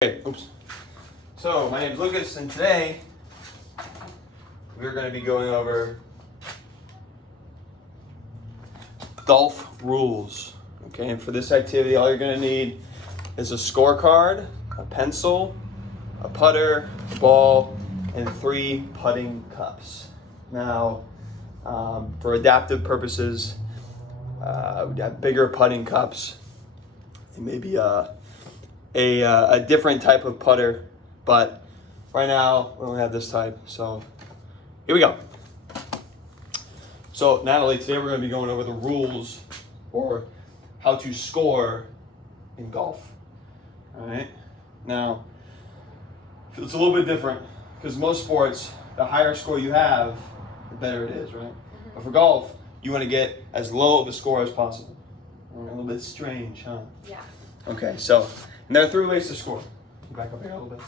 Okay, oops. So, my name is Lucas, and today we're going to be going over golf rules. Okay, and for this activity, all you're going to need is a scorecard, a pencil, a putter, a ball, and 3 putting cups. Now, for adaptive purposes, we have bigger putting cups, and maybe a different type of putter, but right now we only have this type, so here we go. So Natalie, today we're going to be going over the rules for how to score in golf. All right, now it's a little bit different because most sports, the higher score you have, the better it is, right? Mm-hmm. But for golf, you want to get as low of a score as possible. A little bit strange, huh? Yeah. Okay, so and there are 3 ways to score. Back up here a little bit.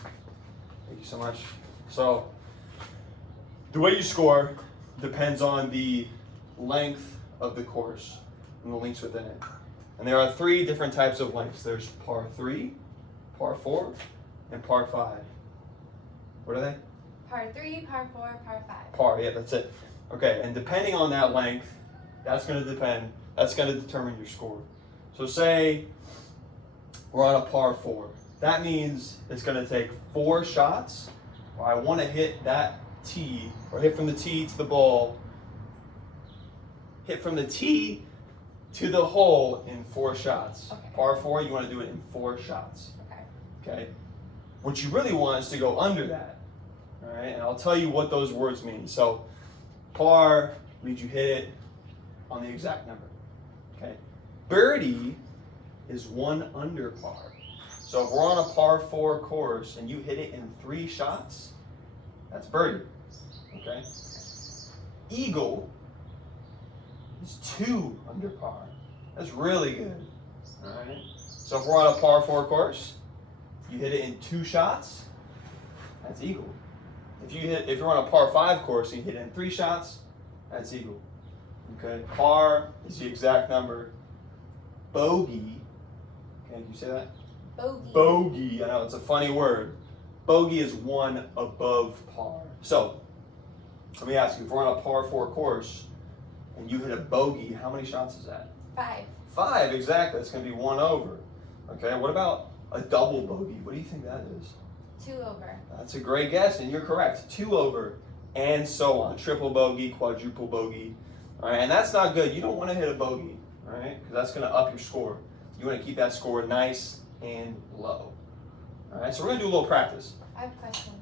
Thank you so much. So, the way you score depends on the length of the course and the links within it. And there are 3 different types of lengths. There's par 3, par 4, and par 5. What are they? Par 3, par 4, par 5. Par, yeah, that's it. Okay, and depending on that length, that's going to determine your score. So say we're on a par 4. That means it's going to take 4 shots. Or I want to hit that tee, or hit from the tee to the ball, hit from the tee to the hole in 4 shots. Okay. Par 4, you want to do it in 4 shots. Okay. Okay? What you really want is to go under that. All right? And I'll tell you what those words mean. So, par means you hit it on the exact number. Okay? Birdie is 1 under par. So if we're on a par 4 course and you hit it in 3 shots, that's birdie. Okay? Eagle is 2 under par. That's really good. All right? So if we're on a par 4 course, you hit it in 2 shots, that's eagle. If you're on a par 5 course and you hit it in 3 shots, that's eagle. Okay? Par is the exact number. Bogey. Okay, can you say that? Bogey. Bogey. I know it's a funny word. Bogey is 1 above par. So, let me ask you, if we're on a par 4 course and you hit a bogey, how many shots is that? 5. 5, exactly. It's going to be 1 over. Okay, what about a double bogey? What do you think that is? 2 over. That's a great guess, and you're correct. 2 over, and so on. Triple bogey, quadruple bogey. All right, and that's not good. You don't want to hit a bogey, all right, because that's going to up your score. You want to keep that score nice and low. All right, so we're going to do a little practice. I have a question.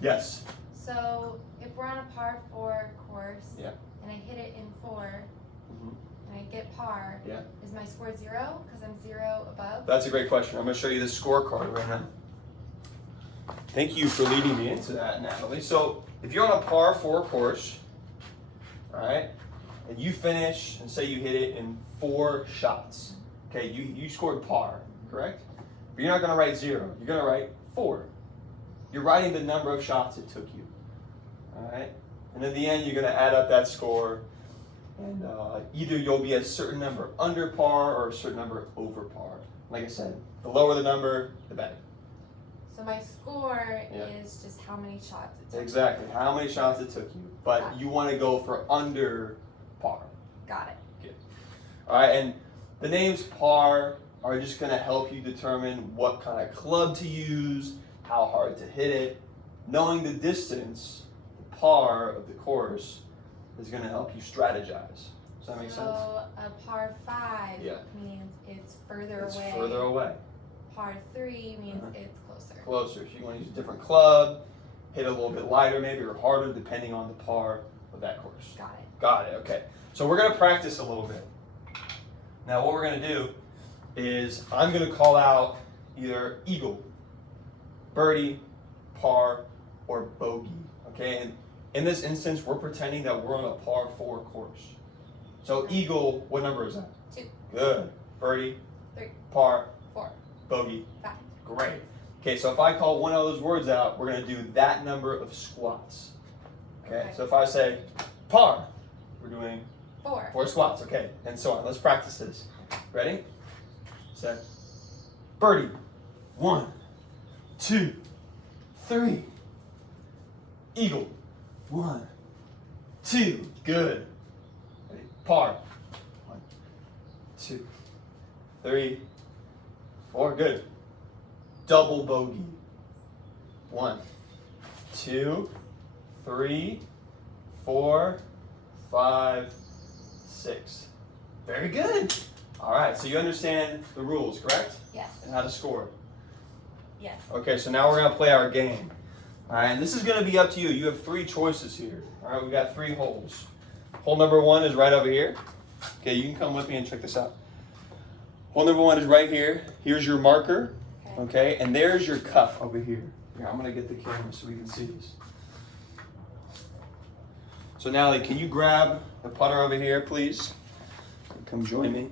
Yes. So, if we're on a par 4 course, Yeah. and I hit it in 4, Mhm. and I get par, Yeah. is my score 0? Because I'm 0 above? That's a great question. I'm going to show you the scorecard right now. Thank you for leading me into that, Natalie. So, if you're on a par 4 course, all right, and you finish and say you hit it in 4 shots, okay, you scored par, correct? But you're not going to write 0. You're going to write 4. You're writing the number of shots it took you, all right? And in the end, you're going to add up that score, and either you'll be a certain number under par or a certain number over par. Like I said, the lower the number, the better. So my score Yeah. is just how many shots it took. Exactly, how many shots it took you. But you want to go for under par. Got it. Good. All right, and the names par are just going to help you determine what kind of club to use, how hard to hit it. Knowing the distance, the par of the course, is going to help you strategize. Does that make sense? So a par 5 Yeah. means it's further It's away. further away. Par 3 means Uh-huh. it's closer. Closer. So you want to use a different club, hit a little bit lighter maybe or harder depending on the par of that course. Got it. Got it, okay. So we're going to practice a little bit. Now what we're going to do is I'm going to call out either eagle, birdie, par, or bogey, okay? And in this instance, we're pretending that we're on a par 4 course. So eagle, what number is that? 2. Good. Birdie, 3. par, 4. bogey. 5. Great. Okay, so if I call one of those words out, we're going to do that number of squats. Okay, so if I say par, we're doing 4. 4 squats, okay, and so on. Let's practice this. Ready? Set. Birdie. 1, 2, 3. Eagle. 1, 2. Good. Ready? Par. 1, 2, 3, 4. Good. Double bogey. 1, 2, 3, 4, 5, 6. Very good. All right, so you understand the rules, correct? Yes. And how to score. Yes. Okay, so now we're gonna play our game. All right, and this is gonna be up to you. You have 3 choices here. All right, we got 3 holes. Hole number 1 is right over here. Okay, you can come with me and check this out. Hole number 1 is right here. Here's your marker. Okay, and there's your cup over here. Here, I'm gonna get the camera so we can see this. So Natalie, can you grab the putter over here, please? Come join me.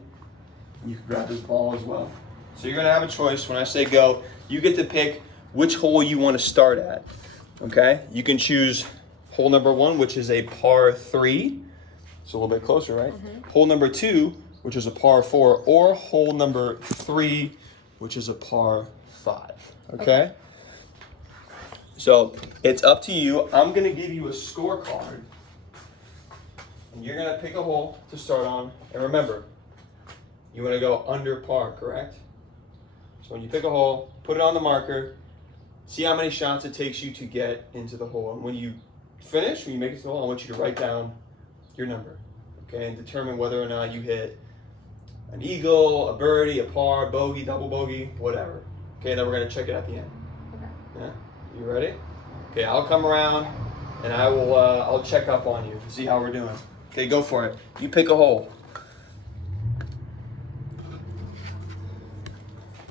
You can grab this ball as well. So you're gonna have a choice. When I say go, you get to pick which hole you want to start at. Okay? You can choose hole number 1, which is a par 3. It's a little bit closer, right? Hole number 2, which is a par 4, or hole number 3, which is a par 5. Okay? So it's up to you. I'm gonna give you a scorecard. And you're gonna pick a hole to start on. And remember, you wanna go under par, correct? So when you pick a hole, put it on the marker, see how many shots it takes you to get into the hole. And when you finish, when you make it to the hole, I want you to write down your number, okay? And determine whether or not you hit an eagle, a birdie, a par, bogey, double bogey, whatever. Okay, then we're gonna check it at the end. Okay. Yeah, you ready? Okay, I'll come around and I'll check up on you, see how we're doing. Okay, go for it. You pick a hole.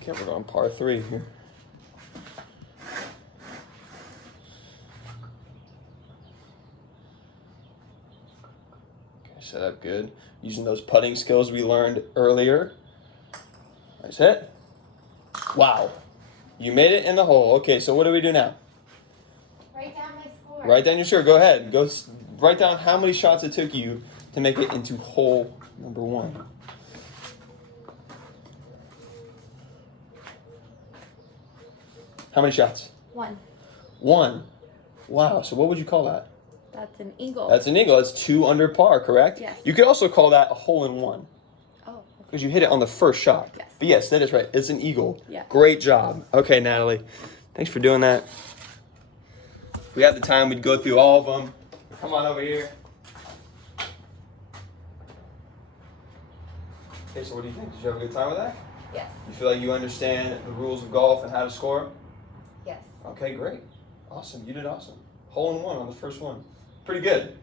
Okay, we're going par 3 here. Okay, set up good. Using those putting skills we learned earlier. Nice hit. Wow. You made it in the hole. Okay, so what do we do now? Write down my score. Write down your score. Go ahead. Write down how many shots it took you to make it into hole number 1. How many shots? 1. 1. Wow. So what would you call that? That's an eagle. That's an eagle. That's 2 under par, correct? Yes. You could also call that a hole in 1 Oh. because you hit it on the first shot. Yes. But yes, that is right. It's an eagle. Yeah. Great job. Okay, Natalie. Thanks for doing that. If we had the time, we'd go through all of them. Come on over here. Okay, so what do you think? Did you have a good time with that? Yes. You feel like you understand the rules of golf and how to score? Yes. Okay, great. Awesome. You did awesome. Hole in 1 on the first one. Pretty good.